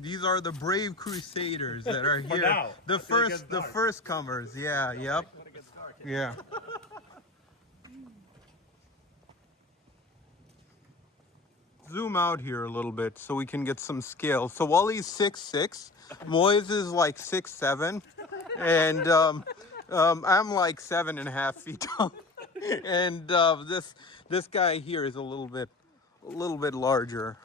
These are the brave crusaders that are here. now. The first comers. Yeah, yep. Yeah. Zoom out here a little bit so we can get some scale. So Wally's 6'6", Moise is like 6'7", and I'm like 7.5 feet tall. And this guy here is a little bit larger.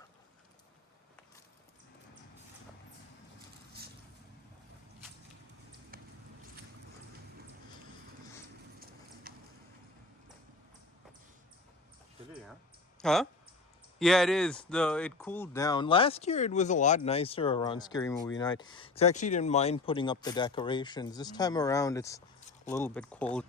Huh? Yeah, it is. It cooled down. Last year it was a lot nicer around Scary Movie Night. I actually didn't mind putting up the decorations. This time around it's a little bit cold.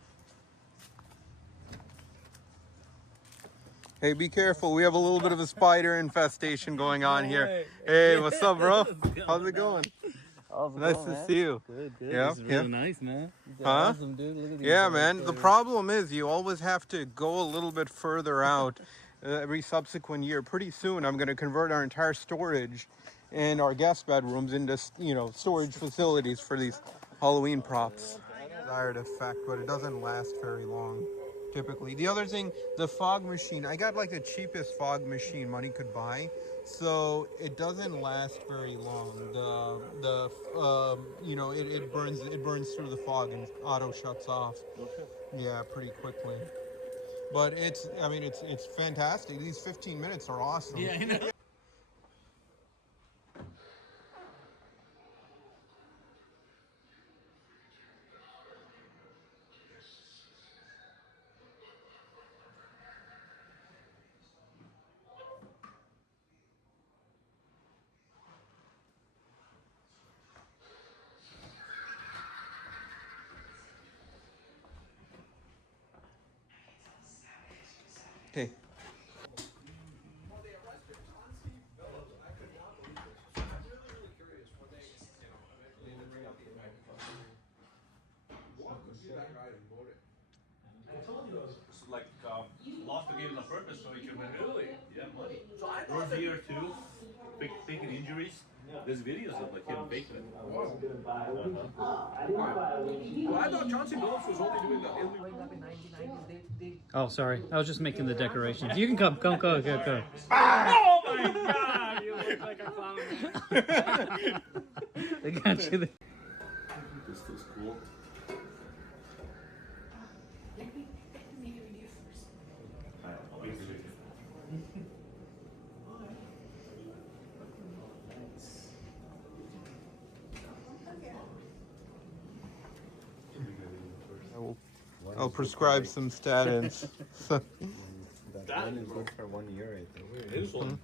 Hey, be careful. We have a little bit of a spider infestation going on here. Hey, what's up, bro? How's it going? Nice to see you. Good. Yeah, This is really nice, man. Huh? Awesome, dude. Look at these Yeah, guys man. there. The problem is you always have to go a little bit further out every subsequent year. Pretty soon, I'm going to convert our entire storage and our guest bedrooms into, storage facilities for these Halloween props. Desired effect, but it doesn't last very long. Typically. The other thing, the fog machine, I got like the cheapest fog machine money could buy, so it doesn't last very long. It burns through the fog and auto shuts off. Okay. Yeah, pretty quickly. But it's fantastic. These 15 minutes are awesome. Yeah, I know. Okay. It's like lost the game on purpose so he can win. Really? Yeah, money. So I was here too, faking injuries. There's videos of like him faking it. Well, I thought Chauncey Billups was only doing the illegal. Oh, sorry. I was just making the decorations. You can come. Oh my god! You look like a clown. They got you there. This feels cool. I'll prescribe some statins. That one is good for 1 year, I think. Insulin.